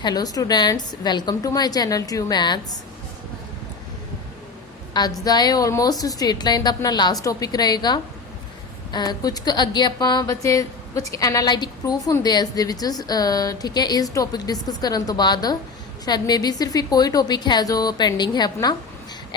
Hello students, welcome to my channel True Maths. ਅੱਜ ਦਾ ਇਹ ਆਲਮੋਸਟ ਸਟ੍ਰੇਟ ਲਾਈਨ ਦਾ ਆਪਣਾ ਲਾਸਟ ਟੌਪਿਕ ਰਹੇਗਾ। ਕੁਝ ਕੁ ਅੱਗੇ ਆਪਾਂ ਬੱਚੇ ਕੁਝ ਐਨਾਲਾਈਟਿਕ ਪ੍ਰੂਫ ਹੁੰਦੇ ਆ ਇਸ ਦੇ ਵਿੱਚ, ਠੀਕ ਹੈ। ਇਸ ਟੌਪਿਕ ਡਿਸਕਸ ਕਰਨ ਤੋਂ ਬਾਅਦ ਸ਼ਾਇਦ ਮੇ ਬੀ ਸਿਰਫ ਇੱਕ ਕੋਈ ਟੌਪਿਕ ਹੈ ਜੋ ਪੈਂਡਿੰਗ ਹੈ ਆਪਣਾ।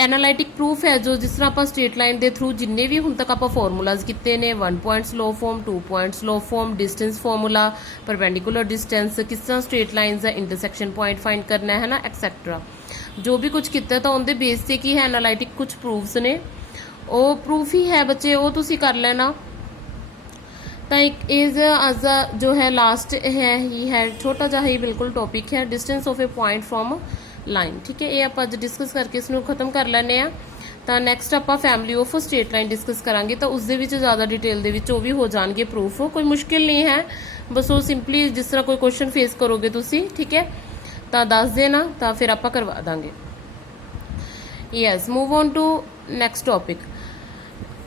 ਐਨਾਲਾਈਟਿਕ ਪ੍ਰੂਫ ਹੈ ਜੋ ਜਿਸ ਤਰ੍ਹਾਂ ਆਪਾਂ ਸਟ੍ਰੇਟ ਲਾਈਨ ਦੇ ਥਰੂ ਜਿੰਨੇ ਵੀ ਹੁਣ ਤੱਕ ਆਪਾਂ ਫਾਰਮੂਲਾਜ਼ ਕੀਤੇ ਨੇ, 1 ਪੁਆਇੰਟਸ ਲੋ ਫਾਰਮ, 2 ਪੁਆਇੰਟਸ ਲੋ form, distance formula, perpendicular distance, ਕਿਸ ਤਰ੍ਹਾਂ ਸਟ੍ਰੇਟ ਲਾਈਨਸ ਦਾ ਇੰਟਰਸੈਕਸ਼ਨ ਪੁਆਇੰਟ ਫਾਈਂਡ ਕਰਨਾ ਹੈ ਨਾ, ਐਕਸੈਟਰਾ। जो भी कुछ किया तो उनके बेस से की है एनालाइटिक कुछ प्रूफ्स ने, वो प्रूफ ही है बच्चे, वो तुसी कर लेना। तो एक इज अज दा जो है लास्ट है ही है, छोटा जा ही बिल्कुल टॉपिक है, distance of a point from line, ठीक है। ये आप अज डिस्कस करके इसनूं खत्म कर लैने आ। तो नैक्सट आप family of straight line discuss करांगे, तो उस दे विच ज़्यादा डिटेल दे विच वो भी हो जाएंगे प्रूफ। कोई मुश्किल नहीं है, बस वो सिंपली जिस तरह कोई क्वेश्चन फेस करोगे तुसी, ठीक है, तो दस देना, तो फिर आप करवा देंगे। Yes, move on to next topic.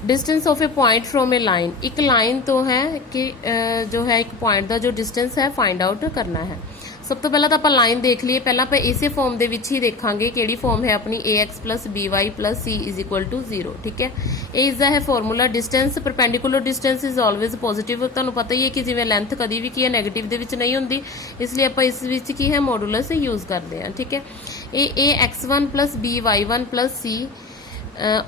Distance of a point from a line. एक लाइन तो है कि जो है एक पॉइंट का जो डिस्टेंस है फाइंड आउट करना है। सब तो पहला तो आप लाइन देख लीए, पहला आप इसे फॉर्म के ही देखांगे कि फॉर्म है अपनी a x plus b y plus c is equal to 0, ठीक है। ये इसका है formula. Distance perpendicular distance is always positive, तुहानूं पता ही है कि जिवें लेंथ कभी भी की है नेगेटिव दे विच नहीं होंदी, इसलिए आप इस विच की है मॉडुलस यूज करते हैं, ठीक है। ये a x one plus b y one plus c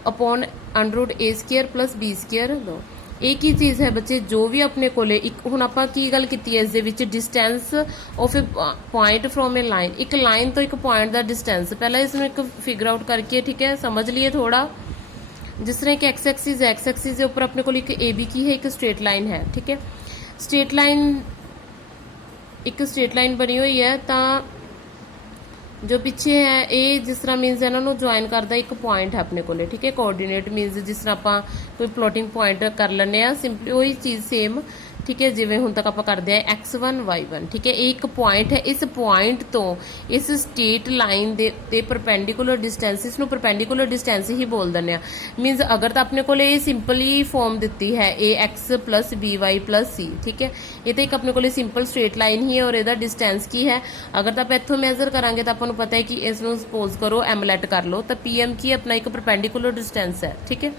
upon under root a square plus b square दो। एक ही चीज़ है बच्चे, जो भी अपने को हुण आपां की गल कीती है इस दे विच distance of a point from a line. एक लाइन तो एक पॉइंट का डिस्टेंस पहला इसमें एक फिगर आउट करके, ठीक है, समझ लिए थोड़ा। जिस तरह एक एक्स एक्सिस के ऊपर अपने को एक ए बी की है, एक स्ट्रेट लाइन है, ठीक है। स्ट्रेट लाइन एक स्ट्रेट लाइन बनी हुई है, तो जो पीछे है ये जिस तरह मीनस इन्होंने ज्वाइन करता एक पॉइंट है अपने को, ठीक है। कोऑर्डिनेट मीनस जिस तरह आप कोई प्लॉटिंग पॉइंट कर लेने, सिंपली वही चीज़ सेम, ठीक है, जिवें हुण तक आप करते हैं x1 y1, ठीक है। एक पॉइंट है, इस पॉइंट तो इस स्ट्रेट लाइन दे परपेंडिकुलर डिस्टेंस, इसनूं परपेंडिकुलर डिस्टेंस ही बोल दें। मीनस अगर तो अपने को सिंपली फॉर्म दी है a x plus b y plus c, ठीक है, ये तो एक अपने को सिंपल स्ट्रेट लाइन ही है और इसका डिस्टेंस की है। अगर तो आप इत्थों मेजर करांगे तो आपको पता है कि इसनूं सपोज करो एमलेट कर लो, तो पी एम की अपना एक परपेंडिकुलर डिस्टेंस है, ठीक है।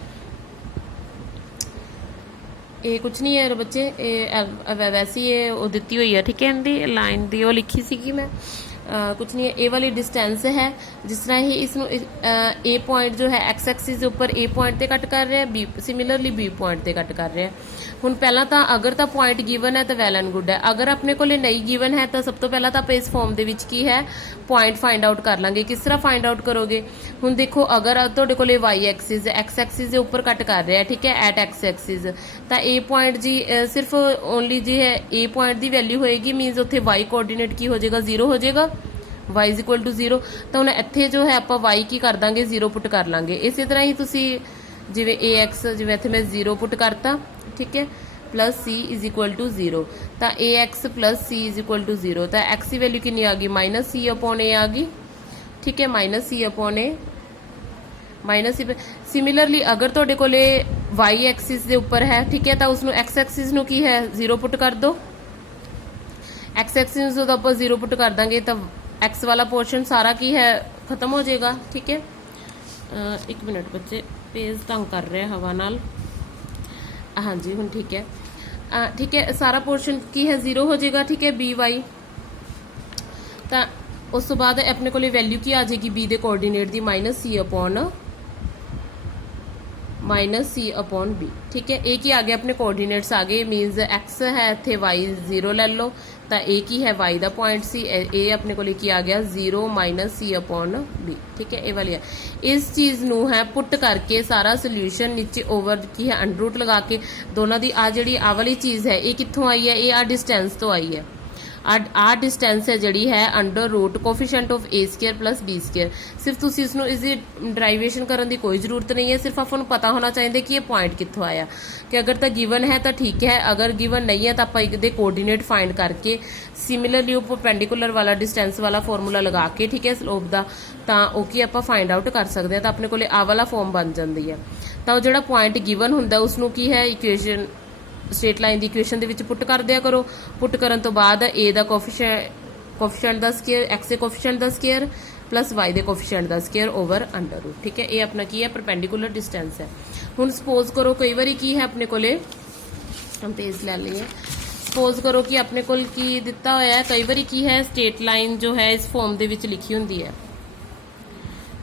ये कुछ नहीं है बच्चे, वैसे ये वो दी हुई है, ठीक है, इनकी लाइन दी वो लिखी सी मैं, कुछ नहीं है। ए वाली डिस्टेंस है, जिस तरह ही इस ए पॉइंट जो है एक्स एक्सिस के ऊपर ए पॉइंट से कट कर रहे हैं, बी सिमिलरली बी पॉइंट से कट कर रहे हैं। हुण पहला तो अगर तो पॉइंट गिवन है तो वैल एंड गुड है, अगर अपने को नहीं गिवन है तो सब तो पहला तो आप इस फॉर्म के की है पॉइंट फाइंड आउट कर लांगे। किस तरह फाइंड आउट करोगे, हुण देखो अगर तुहाडे कोले वाई एक्सिस एक्स एक्सिस के ऊपर कट कर रहा है, ठीक है, एट एक्स एक्सिस, तो ए पॉइंट जी सिर्फ ओनली जी है ए पॉइंट की वैल्यू होएगी, मीनस उत्थे वाई कोऑर्डिनेट की हो जाएगा, 0 हो जाएगा, y इज इक्वल टू 0। तो हम इत्थे जो है आप y की कर देंगे 0 पुट कर लांगे। इस तरह ही तुसी जिवें ए एक्स जिवें इत्थे मैं 0 पुट करता, ठीक है, plus c is equal to 0, तो a x plus c is equal to 0, तो एक्स की वैल्यू कितनी आ गई, माइनस सी अपॉन ए आ गई, ठीक है, माइनस सी अपॉन ए माइनस सी। सिमिलरली अगर तुहाडे कोले वाई एक्सिस के उपर है, ठीक है, तो उसनूं एक्स एक्सिस नूं की है 0 पुट कर दो, एक्स एक्सिस तो आप 0 पुट कर देंगे तो एक्स वाला पोर्शन सारा की है खत्म हो जाएगा, ठीक है। एक मिनट बच्चे, पेज तंग कर रहे हैं हवा नाल, हाँ जी हुण ठीक है, ठीक है, सारा पोर्शन की है 0 हो जाएगा, ठीक है, बी वाई। तो उस तो बाद अपने को वैल्यू की आ जाएगी बी के कोऑर्डिनेट की, माइनस सी अपॉन बी, ठीक है। एक ही आ गया अपने कोऑर्डिनेट्स आ गए, मीनस एक्स है इत्थे वाई 0 ले लो, तो एक ही है वाई का पॉइंट सी, ए अपने को लेके आ गया 0 माइनस सी अपॉन बी, ठीक है, ये वाली है। इस चीज़ नू है पुट करके सारा सोल्यूशन नीचे ओवर की है अंडर रूट लगा के दोनों की आ जी आ वाली चीज़ है ये कितों आई है, ये आ डिस्टेंस तो आई है, आ डिस्टेंस है जी है under root coefficient of a square plus b square. सिर्फ तुसी इसनूं इसकी डराइवेशन करने की कोई जरूरत नहीं है, सिर्फ आपको पता होना चाहिए कि ये पॉइंट कितों आया, कि अगर तो गिवन है तो ठीक है, अगर गिवन नहीं है तो आप एक कोऑर्डिनेट फाइंड करके सिमिलरली वो परपेंडिकुलर वाला डिस्टेंस वाला फॉर्मूला लगा के, ठीक है, स्लोप का, तो ओके आप फाइंड आउट कर सकते हैं। तो अपने को आ वाला फॉर्म बन जाती है, तो जो पॉइंट गिवन होंगे उसनूं की है इक्वेशन स्ट्रेट लाइन की इक्वेशन पुट कर दिया करो। पुट करन तो बाद ए दा कोफिशिएंट ਕੋਫੀਸ਼ੀਐਂਟ ਦਾ ਸਕੁਅਰ, x ਦੇ ਕੋਫੀਸ਼ੀਐਂਟ ਦਾ ਸਕੁਅਰ प्लस y ਦੇ ਕੋਫੀਸ਼ੀਐਂਟ ਦਾ ਸਕੁਅਰ ਓਵਰ ਅੰਡਰ ਰੂਟ। ਠੀਕ ਹੈ, ਇਹ ਆਪਣਾ ਕੀ ਹੈ, ਪਰਪੈਂਡੀਕੂਲਰ ਡਿਸਟੈਂਸ ਹੈ। ਹੁਣ ਸਪੋਜ਼ ਕਰੋ ਕਈ ਵਾਰੀ ਕੀ ਹੈ ਆਪਣੇ ਕੋਲੇ, हम तेज ले लिए, सपोज करो कि अपने कोल की दिता होया है, कई बारी की है स्ट्रेट लाइन जो है इस फॉर्म दे विच लिखी हुंदी है।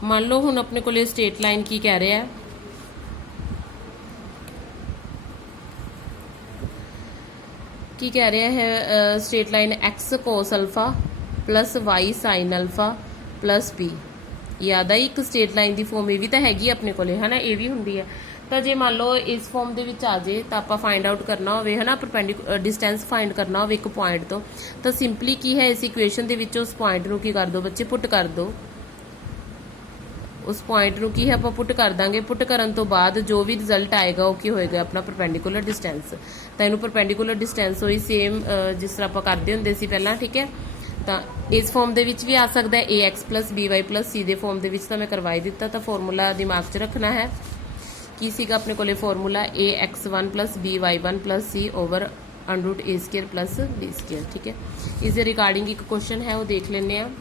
मान लो हुण अपने कोले स्ट्रेट लाइन की कह रहा है, की कह रहा है straight line x cos alpha plus y sine alpha plus b. याद आई एक स्ट्रेट लाइन की फॉर्म ये भी तो हैगी अपने कोले है ना, ये भी हुंदी है। तो जे मान लो इस फॉर्म दे विच आ जाए तो आपां फाइंड आउट करना होवे है ना, परपेंडिकुलर डिस्टेंस फाइंड करना होवे एक पॉइंट तो सिंपली की है इस इक्वेशन दे विच उस पॉइंट नूं की कर दो बच्चे, पुट कर दो। उस पॉइंट नूं की है आपां पुट कर दांगे। पुट करन तो बाद जो भी रिजल्ट आएगा वो की होएगा अपना परपेंडिकुलर डिस्टेंस। तो इहनूं परपेंडिकुलर डिस्टेंस होई सेम जिस तरह आपां करदे हुंदे सी पहलां। ठीक है, तो इस फॉर्म दे विच भी आ सकदा है ax plus by plus c दे फॉर्म दे विच तां मैं करवा ही दिता। तो फॉर्मूला दिमाग च रखना है की सीगा अपने कोले formula ax1 plus by1 plus c over under root a square plus b square. ठीक है, इस रिगार्डिंग एक क्वेश्चन है वो देख लेने हैं।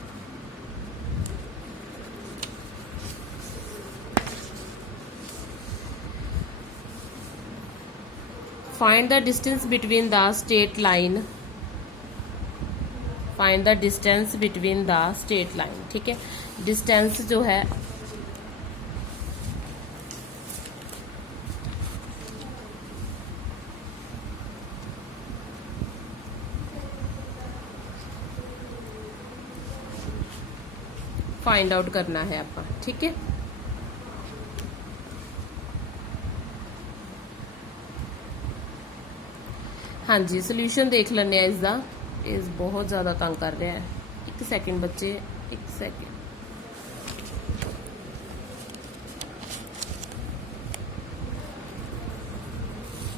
Find the distance between the straight line, find the distance between the straight line. ठीक है, डिस्टेंस जो है फाइंड आउट करना है आपका। ठीक है, हाँ जी सोल्यूशन देख लेने इसका। इस बहुत ज़्यादा तंग कर रहा है। एक सेकंड बच्चे, एक सेकंड।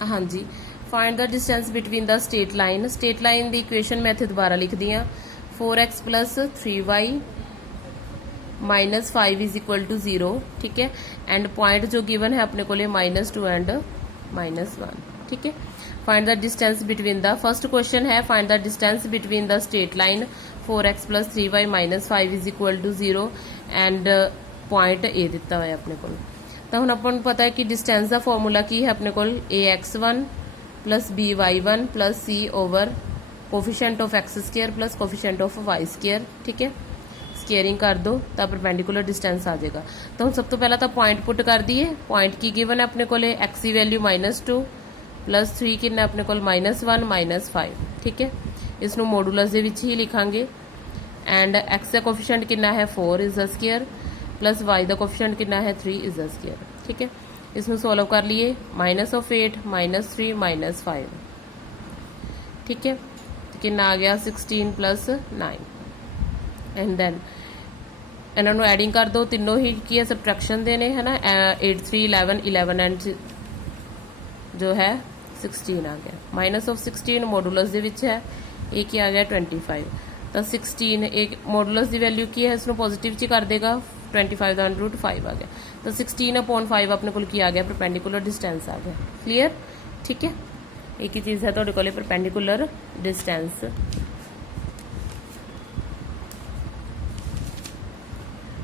हाँ जी, find the distance between the straight line. Straight line की इक्वेशन मैं इत्थे दोबारा लिख दी हाँ, 4x plus 3y minus 5 is equal to 0। ठीक है, एंड पॉइंट जो गिवन है अपने को -2 एंड -1। ठीक है, find the distance between the, first question है find the distance between the straight line 4x plus 3y minus 5 is equal to 0 and point ए दिता हुआ अपने को। तो हम अपन पता है कि डिस्टेंस का फॉर्मूला की है अपने को ax1 plus by1 plus c over coefficient of x square plus coefficient of y square. ठीक है, स्केयरिंग कर दो तो परपेंडिकुलर डिस्टेंस आ जाएगा। तो हम सब तो पहला तो पॉइंट पुट कर दिए। पॉइंट की गिवन है अपने को एक्स की वैल्यू -2 प्लस 3 कि अपने को -1 -5। ठीक है, इसनों मॉडुलस दे विच ही लिखांगे एंड एक्स का कोफिशिएंट कितना है 4 is the square plus y का कोफिशिएंट कितना है 3 इज द स्केयर। ठीक है, इसनों सॉल्व कर लिए -8 -3 -5। ठीक है, कितना आ गया 16 प्लस 9 एंड देन इन्हों एडिंग कर दो। तीनों ही की है सबट्रैक्शन देने है ना, 8 3 11 11 एंड जो है 16 आ गया। माइनस ऑफ 16 मॉडुलस दे विच है, एक ही आ गया 25। तो 16 एक मॉडुलस की वैल्यू की है, इसमें पॉजिटिव च कर देगा 25 का अंडर रूट 5 आ गया। तो 16/5 अपने को की आ गया परपेंडिकुलर डिस्टेंस आ गया। क्लीयर। ठीक है, एक ही चीज़ है तो परपेंडिकुलर डिस्टेंस।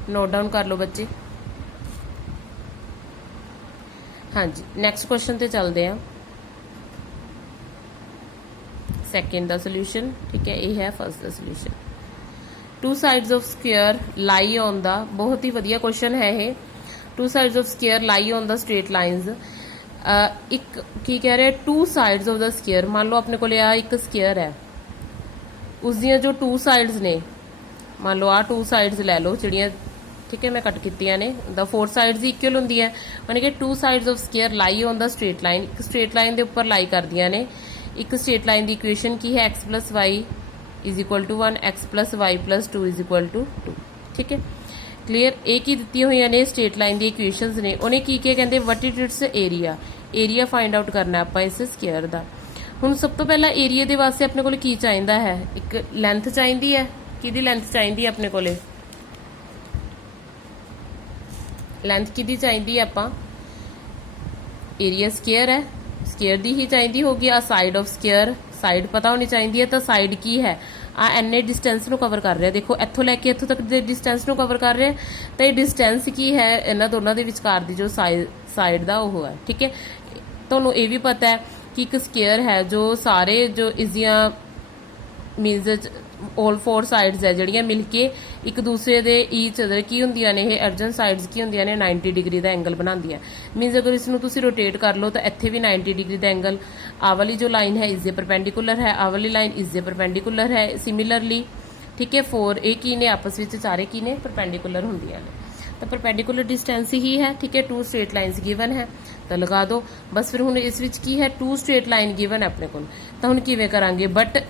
नोट डाउन कर लो बच्चे। हाँ जी, नैक्सट क्वेश्चन ते चलते हैं। सैकेंड दा सोल्यूशन। ठीक है, ये है फर्स्ट दा solution. Two sides of square lie on the, बहुत ही वधिया क्वेश्चन है ये। Two sides of square lie on the straight lines. एक की कह रहे हैं two sides of the square. मान लो अपने को एक स्क्वेयर है, उस दियां जो टू साइड्स ने, मान लो आ टू साइड्स लै लो जिहड़ियां, ठीक है मैं कट कीतियां ने, द 4 साइड्स इक्वल होंदी है, यानी कि to sides of square lie on the straight line. एक स्ट्रेट लाइन के उपर लाई कर दियां ने। एक स्ट्रेट लाइन की इक्वेशन की है x plus y is equal to 1, x plus y plus 2 is equal to 2। ठीक है, क्लीयर। एक ही दी हुई ने स्ट्रेट लाइन की इक्वेशनस ने। उन्हें की कहते what is it's area, area find out करना आप इस स्क्वेयर का। हुण सब तो पहला एरिया के वास्ते अपने को की चाहिए है, एक लेंथ चाहिए है। कि लेंथ चाहिए अपने को, लेंथ कि चाहिए आपां, एरिया स्क्वेयर है, स्क्वेयर की ही चाहिए होगी। आ साइड ऑफ स्क्वेयर, साइड पता होनी चाहिए है। तो साइड की है ਆ ਇੰਨੇ ਡਿਸਟੈਂਸ ਨੂੰ ਕਵਰ ਕਰ ਰਿਹਾ। ਦੇਖੋ ਇੱਥੋਂ ਲੈ ਕੇ ਇੱਥੋਂ ਤੱਕ ਦੇ ਡਿਸਟੈਂਸ ਨੂੰ ਕਵਰ ਕਰ ਰਿਹਾ, ਤਾਂ ਇਹ ਡਿਸਟੈਂਸ ਕੀ ਹੈ ਇਹਨਾਂ ਦੋਨਾਂ ਦੇ ਵਿਚਕਾਰ ਦੀ ਜੋ ਸਾਈਡ ਦਾ ਉਹ ਹੈ। ਠੀਕ ਹੈ, ਤੁਹਾਨੂੰ ਇਹ ਵੀ ਪਤਾ ਹੈ ਕਿ ਇੱਕ ਸਕੁਅਰ ਹੈ ਜੋ ਸਾਰੇ ਜੋ ਇਜ਼ੀਆਂ ਮੀਨਸ ऑल 4 ਸਾਈਡਸ ਹੈ ਜਿਹੜੀਆਂ ਮਿਲ ਕੇ ਇੱਕ ਦੂਸਰੇ ਦੇ ਈਚ ਅਦਰ ਕੀ ਹੁੰਦੀਆਂ ਨੇ, ਇਹ ਐਡਜੈਂਟ ਸਾਈਡਸ ਕੀ ਹੁੰਦੀਆਂ ਨੇ 90 ਡਿਗਰੀ ਦਾ ਐਂਗਲ ਬਣਾਉਂਦੀਆਂ। ਮੀਨਸ ਅਗਰ ਇਸ ਨੂੰ ਤੁਸੀਂ ਰੋਟੇਟ ਕਰ ਲਓ ਤਾਂ ਇੱਥੇ ਵੀ 90 ਡਿਗਰੀ ਦਾ ਐਂਗਲ, ਆਹ ਵਾਲੀ ਜੋ ਲਾਈਨ ਹੈ ਇਸ ਦੇ ਪਰਪੈਂਡੀਕੂਲਰ ਹੈ, ਆਹ ਵਾਲੀ ਲਾਈਨ ਇਸ ਦੇ ਪਰਪੈਂਡੀਕੂਲਰ ਹੈ ਸਿਮਿਲਰਲੀ। ਠੀਕ ਹੈ, 4 ਇਹ ਕੀ ਨੇ ਆਪਸ ਵਿੱਚ ਸਾਰੇ ਕੀ ਨੇ ਪਰਪੈਂਡੀਕੂਲਰ ਹੁੰਦੀਆਂ ਨੇ, ਤਾਂ ਪਰਪੈਂਡੀਕੂਲਰ ਡਿਸਟੈਂਸ ਹੀ ਹੈ। ਠੀਕ ਹੈ, 2 ਸਟ੍ਰੇਟ ਲਾਈਨਸ ਗਿਵਨ ਹੈ ਤਾਂ ਲਗਾ ਦਿਓ ਬਸ। ਫਿਰ ਹੁਣ ਇਸ ਵਿੱਚ ਕੀ ਹੈ 2 ਸਟ੍ਰੇਟ ਲਾਈਨ ਗਿਵਨ ਹੈ ਆਪਣੇ ਕੋਲ, ਤਾਂ ਹੁਣ ਕਿਵੇਂ ਕਰਾਂਗੇ, ਬਟ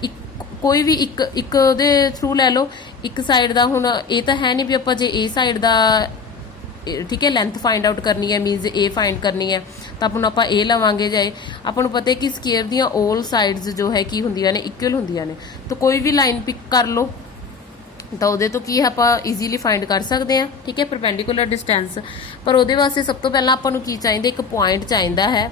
ਕੋਈ ਵੀ ਇੱਕ ਉਹਦੇ ਥਰੂ ਲੈ ਲਓ ਇੱਕ ਸਾਈਡ ਦਾ। ਹੁਣ ਇਹ ਤਾਂ ਹੈ ਨਹੀਂ ਵੀ ਆਪਾਂ ਜੇ ਇਹ ਸਾਈਡ ਦਾ ਠੀਕ ਹੈ ਲੈਂਥ ਫਾਈਂਡ ਆਊਟ ਕਰਨੀ ਹੈ ਮੀਨਸ ਇਹ ਫਾਈਂਡ ਕਰਨੀ ਹੈ ਤਾਂ ਆਪਾਂ ਇਹ ਲਵਾਂਗੇ ਜਾਏ। ਆਪਾਂ ਨੂੰ ਪਤਾ ਹੈ ਕਿ ਸਕੁਅਰ ਦੀਆਂ ਆਲ ਸਾਈਡਸ ਜੋ ਹੈ ਕੀ ਹੁੰਦੀਆਂ ਨੇ ਇਕੁਅਲ ਹੁੰਦੀਆਂ ਨੇ, ਤਾਂ ਕੋਈ ਵੀ ਲਾਈਨ ਪਿਕ ਕਰ ਲਓ ਤਾਂ ਉਹਦੇ ਤੋਂ ਕੀ ਹੈ ਆਪਾਂ ਈਜ਼ੀਲੀ ਫਾਈਂਡ ਕਰ ਸਕਦੇ ਹਾਂ। ਠੀਕ ਹੈ, ਪਰਪੈਂਡੀਕੂਲਰ ਡਿਸਟੈਂਸ। ਪਰ ਉਹਦੇ ਵਾਸਤੇ ਸਭ ਤੋਂ ਪਹਿਲਾਂ ਆਪਾਂ ਨੂੰ ਕੀ ਚਾਹੀਦਾ, ਇੱਕ ਪੁਆਇੰਟ ਚਾਹੀਦਾ ਹੈ।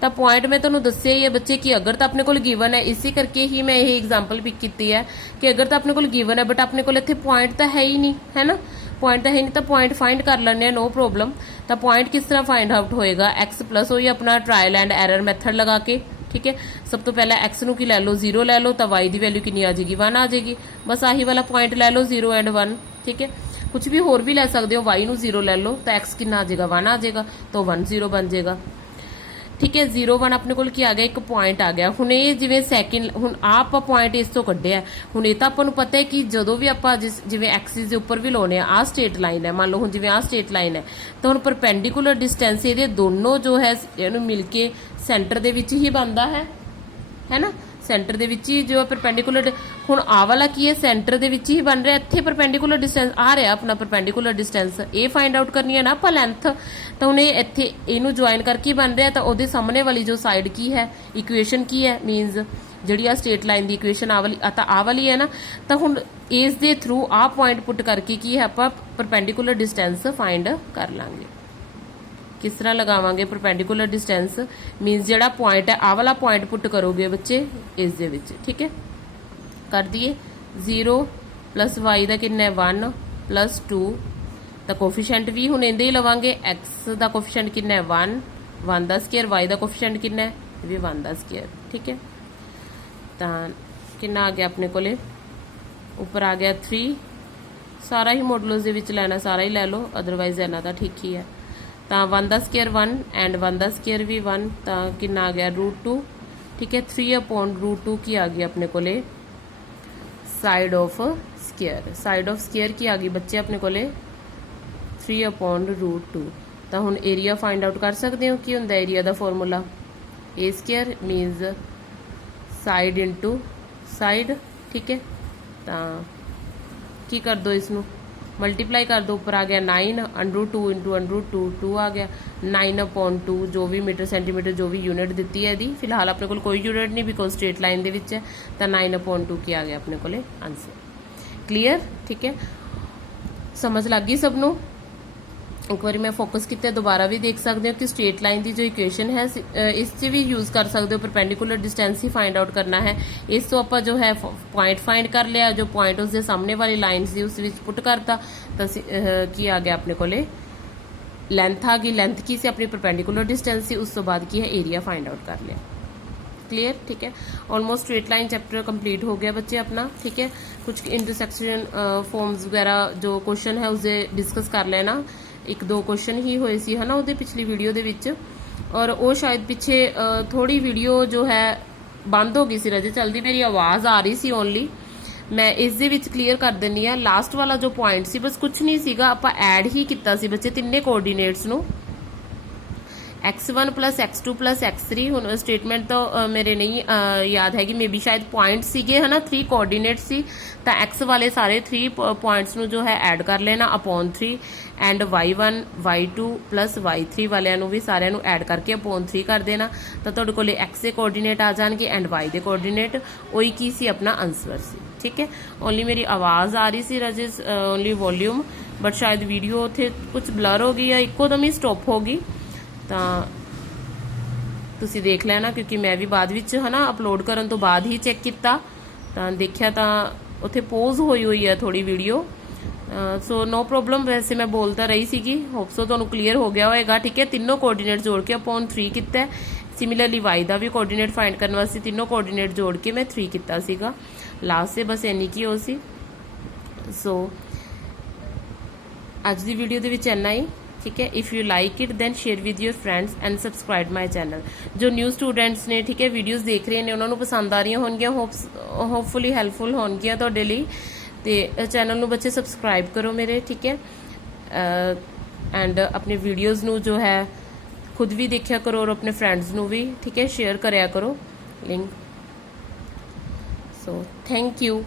ਤਾਂ ਪੁਆਇੰਟ ਮੈਂ ਤੁਹਾਨੂੰ ਦੱਸਿਆ ਹੀ ਹੈ ਬੱਚੇ ਕਿ ਅਗਰ ਤਾਂ ਆਪਣੇ ਕੋਲ ਗਿਵਨ ਹੈ, ਇਸੇ ਕਰਕੇ ਹੀ ਮੈਂ ਇਹ ਐਗਜ਼ਾਮਪਲ ਪਿਕ ਕੀਤੀ ਹੈ ਕਿ ਅਗਰ ਤਾਂ ਆਪਣੇ ਕੋਲ ਗਿਵਨ ਹੈ ਬਟ ਆਪਣੇ ਕੋਲ ਇੱਥੇ ਪੁਆਇੰਟ ਤਾਂ ਹੈ ਹੀ ਨਹੀਂ, ਹੈ ਨਾ, ਪੁਆਇੰਟ ਤਾਂ ਹੈ ਨਹੀਂ, ਤਾਂ ਪੁਆਇੰਟ ਫਾਈਂਡ ਕਰ ਲੈਂਦੇ ਆ, ਨੋ ਪ੍ਰੋਬਲਮ। ਤਾਂ ਪੁਆਇੰਟ ਕਿਸ ਤਰ੍ਹਾਂ ਫਾਈਂਡ ਆਊਟ ਹੋਏਗਾ, x ਪਲੱਸ ਹੋਈ ਆਪਣਾ ਟਰਾਇਲ ਐਂਡ ਐਰਰ ਮੈਥਡ ਲਗਾ ਕੇ। ਠੀਕ ਹੈ, ਸਭ ਤੋਂ ਪਹਿਲਾਂ x ਨੂੰ ਕੀ ਲੈ ਲਓ 0 ਲੈ ਲਓ, ਤਾਂ y ਦੀ ਵੈਲਿਊ ਕਿੰਨੀ ਆ ਜਾਏਗੀ 1 ਆ ਜਾਏਗੀ। ਬਸ ਆਹੀ ਵਾਲਾ ਪੁਆਇੰਟ ਲੈ ਲਓ 0 ਐਂਡ 1। ਠੀਕ ਹੈ, ਕੁਝ ਵੀ ਹੋਰ ਵੀ ਲੈ ਸਕਦੇ ਹੋ, y ਨੂੰ 0 ਲੈ ਲਓ ਤਾਂ x ਕਿੰਨਾ ਆ ਜਾਏਗਾ 1 ਆ ਜਾਏਗਾ, ਤਾਂ 1 0 ਬਣ ਜਾਏਗਾ। ਠੀਕ ਹੈ, 0 1 ਆਪਣੇ ਕੋਲ ਕੀ ਆ ਗਿਆ, ਇੱਕ ਪੁਆਇੰਟ ਆ ਗਿਆ। ਹੁਣ ਇਹ ਜਿਵੇਂ ਸੈਕਿੰਡ, ਹੁਣ ਆਪਾਂ ਪੁਆਇੰਟ ਇਸ ਤੋਂ ਕੱਢਿਆ, ਹੁਣ ਇਹ ਤਾਂ ਆਪਾਂ ਨੂੰ ਪਤਾ ਹੈ ਕਿ ਜਦੋਂ ਵੀ ਆਪਾਂ ਜਿਵੇਂ ਐਕਸਿਸ ਦੇ ਉੱਪਰ ਵੀ ਲਾਉਣੇ ਆ ਸਟੇਟ ਲਾਈਨ ਹੈ, ਮੰਨ ਲਓ ਹੁਣ ਜਿਵੇਂ ਸਟੇਟ ਲਾਈਨ ਹੈ, ਤਾਂ ਹੁਣ ਪਰਪੈਂਡੀਕੂਲਰ ਡਿਸਟੈਂਸ ਇਹਦੇ ਦੋਨੋਂ ਜੋ ਹੈ ਇਹਨੂੰ ਮਿਲ ਕੇ ਸੈਂਟਰ ਦੇ ਵਿੱਚ ਹੀ ਬਣਦਾ ਹੈ ਨਾ, ਸੈਂਟਰ ਦੇ ਵਿੱਚ ਹੀ ਜੋ ਪਰਪੈਂਡੀਕੂਲਰ। ਹੁਣ ਆਹ ਵਾਲਾ ਕੀ ਹੈ ਸੈਂਟਰ ਦੇ ਵਿੱਚ ਹੀ ਬਣ ਰਿਹਾ, ਇੱਥੇ ਪਰਪੈਂਡੀਕੂਲਰ ਡਿਸਟੈਂਸ ਆ ਰਿਹਾ ਆਪਣਾ ਪਰਪੈਂਡੀਕੂਲਰ ਡਿਸਟੈਂਸ, ਇਹ ਫਾਈਂਡ ਆਊਟ ਕਰਨੀ ਹੈ ਨਾ ਆਪਾਂ ਲੈਂਥ। ਤਾਂ ਹੁਣ ਇਹ ਇੱਥੇ ਇਹਨੂੰ ਜੁਆਇਨ ਕਰਕੇ ਬਣ ਰਿਹਾ, ਤਾਂ ਉਹਦੇ ਸਾਹਮਣੇ ਵਾਲੀ ਜੋ ਸਾਈਡ ਕੀ ਹੈ ਇਕੁਏਸ਼ਨ ਕੀ ਹੈ ਮੀਨਸ ਜਿਹੜੀ ਸਟੇਟ ਲਾਈਨ ਦੀ ਇਕੁਏਸ਼ਨ ਆ ਵਾਲੀ ਤਾਂ ਆਹ ਵਾਲੀ ਹੈ ਨਾ। ਤਾਂ ਹੁਣ ਇਸ ਦੇ ਥਰੂ ਪੁਆਇੰਟ ਪੁੱਟ ਕਰਕੇ ਕੀ ਹੈ ਆਪਾਂ ਪਰਪੈਂਡੀਕੂਲਰ ਡਿਸਟੈਂਸ ਫਾਈਂਡ ਕਰ ਲਾਂਗੇ। किस तरह लगावांगे परपेंडिकुलर डिस्टेंस मीनस ਜਿਹੜਾ ਪੁਆਇੰਟ ਹੈ ਆਹ ਵਾਲਾ ਪੁਆਇੰਟ ਪੁੱਟ ਕਰੋਗੇ ਬੱਚੇ ਇਸ ਦੇ ਵਿੱਚ। ਠੀਕ ਹੈ, ਕਰ ਦਈਏ 0 प्लस y ਦਾ ਕਿੰਨਾ ਹੈ 1 प्लस 2 ਤਾਂ ਕੋਫੀਸ਼ੀਐਂਟ ਵੀ ਹੁਣ ਇਹਦੇ ਹੀ ਲਵਾਂਗੇ। x ਦਾ ਕੋਫੀਸ਼ੀਐਂਟ ਕਿੰਨਾ ਹੈ 1 ਦਾ ਸਕੁਅਰ, y ਦਾ ਕੋਫੀਸ਼ੀਐਂਟ ਕਿੰਨਾ ਹੈ ਇਹ ਵੀ 1 ਦਾ ਸਕੁਅਰ। ਠੀਕ ਹੈ, ਤਾਂ ਕਿੰਨਾ ਆ ਗਿਆ ਆਪਣੇ ਕੋਲੇ ਉੱਪਰ ਆ ਗਿਆ 3। ਸਾਰਾ ਹੀ ਮੋਡੂਲਸ ਦੇ ਵਿੱਚ ਲੈਣਾ, ਸਾਰਾ ਹੀ ਲੈ ਲਓ, ਅਦਰਵਾਈਜ਼ ਇਹਨਾਂ ਦਾ ਠੀਕ ਹੀ ਹੈ। ਤਾਂ 1 ਦਾ ਸਕੁਅਰ 1 ਐਂਡ 1 ਦਾ ਸਕੁਅਰ ਵੀ 1, ਤਾਂ ਕਿੰਨਾ ਆ ਗਿਆ √2। ਠੀਕ ਹੈ, 3/√2 ਕੀ ਆ ਗਈ ਆਪਣੇ ਕੋਲੇ side of square. Side of square ਕੀ ਆ ਗਈ ਬੱਚੇ ਆਪਣੇ ਕੋਲੇ 3/√2। ਤਾਂ ਹੁਣ ਏਰੀਆ ਫਾਈਂਡ ਆਊਟ ਕਰ ਸਕਦੇ ਹੋ। ਕੀ ਹੁੰਦਾ area the formula a square means side into side. ਠੀਕ ਹੈ, ਤਾਂ ਕੀ ਕਰ ਦੋ ਇਸ ਨੂੰ ਮਲਟੀਪलाई कर दो, ऊपर आ गया 9 √2 इंटू √2 2 आ गया 9/2 जो भी मीटर सेंटीमीटर जो भी यूनिट दी है दी फिलहाल अपने को कोई यूनिट नहीं बिकॉज स्ट्रेट लाइन दे विच है। तो 9/2 की आ गया अपने को आंसर। क्लीयर? ठीक है, समझ लग गई सबनों। एक बार मैं फोकस किया दोबारा भी देख सकते हो कि स्ट्रेट लाइन की जो इक्वेशन है इस से भी यूज़ कर सकते हो। परपेंडिकुलर डिस्टेंस ही फाइंड आउट करना है। इस तो आप जो है पॉइंट फाइंड कर लिया, जो पॉइंट उसके सामने वाली लाइन सी उस विच पुट करता तो की आ गया अपने को लेंथ आ गई। लेंथ की से अपनी परपेंडिकुलर डिस्टेंस सी, उस तो बाद की है एरिया फाइंड आउट कर लिया। क्लियर? ठीक है, almost straight line chapter complete हो गया बच्चे अपना। ठीक है, कुछ इंटरसेक्शन फॉर्म्स वगैरह जो क्वेश्चन है उसे डिस्कस कर लेना। एक दो क्वेश्चन ही होए सी है ना ਉਹਦੇ ਪਿਛਲੀ ਵੀਡੀਓ ਦੇ ਵਿੱਚ, ਔਰ ਉਹ ਸ਼ਾਇਦ ਪਿੱਛੇ ਥੋੜੀ ਵੀਡੀਓ ਜੋ ਹੈ ਬੰਦ ਹੋ ਗਈ ਸੀ ਰਜੇ ਚਲਦੀ, ਮੇਰੀ ਆਵਾਜ਼ ਆ ਰਹੀ ਸੀ ਓਨਲੀ। ਮੈਂ ਇਸ ਦੇ ਵਿੱਚ ਕਲੀਅਰ ਕਰ ਦਿੰਨੀ ਆ ਲਾਸਟ ਵਾਲਾ ਜੋ ਪੁਆਇੰਟ ਸੀ, ਬਸ ਕੁਝ ਨਹੀਂ ਸੀਗਾ, ਆਪਾਂ ਐਡ ਹੀ ਕੀਤਾ ਸੀ ਬੱਚੇ ਤਿੰਨੇ ਕੋਆਰਡੀਨੇਟਸ ਨੂੰ x1 + x2 + x3। ਹੁਣ ਸਟੇਟਮੈਂਟ ਤਾਂ ਮੇਰੇ ਨਹੀਂ ਯਾਦ ਹੈਗੀ, ਮੇਬੀ ਸ਼ਾਇਦ ਪੁਆਇੰਟ ਸੀਗੇ ਹੈ ਨਾ, 3 ਕੋਆਰਡੀਨੇਟ ਸੀ, ਤਾਂ x ਵਾਲੇ ਸਾਰੇ 3 ਪੁਆਇੰਟਸ ਨੂੰ ਜੋ ਹੈ ਐਡ ਕਰ ਲੈਣਾ /3 ਐਂਡ y1 y2 + y3 ਵਾਲਿਆਂ ਨੂੰ ਵੀ ਸਾਰਿਆਂ ਨੂੰ ਐਡ ਕਰਕੇ /3 ਕਰ ਦੇਣਾ। ਤਾਂ ਤੁਹਾਡੇ ਕੋਲੇ x ਦੇ ਕੋਆਰਡੀਨੇਟ ਆ ਜਾਣਗੇ ਐਂਡ y ਦੇ ਕੋਆਰਡੀਨੇਟ, ਉਹੀ ਕੀ ਸੀ ਆਪਣਾ ਆਨਸਰ ਸੀ। ਠੀਕ ਹੈ, ਓਨਲੀ ਮੇਰੀ ਆਵਾਜ਼ ਆ ਰਹੀ ਸੀ ਰਜਿਸ, ਓਨਲੀ ਵੋਲਿਊਮ, ਬਟ ਸ਼ਾਇਦ ਵੀਡੀਓ ਉੱਥੇ ਕੁਝ ਬਲਰ ਹੋ ਗਈ ਜਾਂ ਇੱਕੋ ਦਮ ਹੀ ਸਟਾਪ ਹੋ ਗਈ। ਤਾਂ ਤੁਸੀਂ ਦੇਖ ਲੈਣਾ, ਕਿਉਂਕਿ ਮੈਂ ਵੀ ਬਾਅਦ ਵਿੱਚ ਹੈ ਨਾ ਅਪਲੋਡ ਕਰਨ ਤੋਂ ਬਾਅਦ ਹੀ ਚੈੱਕ ਕੀਤਾ, ਤਾਂ ਦੇਖਿਆ ਤਾਂ ਉੱਥੇ ਪੋਜ਼ ਹੋਈ ਹੋਈ ਹੈ ਥੋੜੀ ਵੀਡੀਓ। ਸੋ ਨੋ ਪ੍ਰੋਬਲਮ, ਵੈਸੇ ਮੈਂ ਬੋਲਦਾ ਰਹੀ ਸੀਗੀ। ਹੋਪ ਸੋ ਤੁਹਾਨੂੰ ਕਲੀਅਰ ਹੋ ਗਿਆ ਹੋਏਗਾ। ਠੀਕ ਹੈ, ਤਿੰਨੋਂ ਕੋਆਰਡੀਨੇਟ ਜੋੜ ਕੇ ਆਪਾਂ ਹੁਣ 3 ਕੀਤਾ ਹੈ। ਸਿਮਿਲਰਲੀ y ਦਾ ਵੀ ਕੋਆਰਡੀਨੇਟ ਫਾਈਂਡ ਕਰਨ ਵਾਸਤੇ ਤਿੰਨੋਂ ਕੋਆਰਡੀਨੇਟ ਜੋੜ ਕੇ ਮੈਂ 3 ਕੀਤਾ ਸੀਗਾ। ਲਾਸਟ ਸੇ ਬਸ ਇੰਨੀ ਕੀ ਹੋ ਸੀ। ਸੋ ਅੱਜ ਦੀ ਵੀਡੀਓ ਦੇ ਵਿੱਚ ਇੰਨਾ ਹੀ। ठीक है, if you like it then share with your friends and subscribe my channel. जो न्यू स्टूडेंट्स ने ठीक है वीडियोज़ देख रहे हैं उन्होंने पसंद आ रही होंगियां, होपफुली हेल्पफुल होंगियां तुहाडे लई। तो चैनल नू बच्चे सबसक्राइब करो मेरे, ठीक है। एंड अपने वीडियोज़ नू जो है खुद भी देखा करो और अपने फ्रेंड्स नू भी ठीक है शेयर करया करो लिंक। So thank you.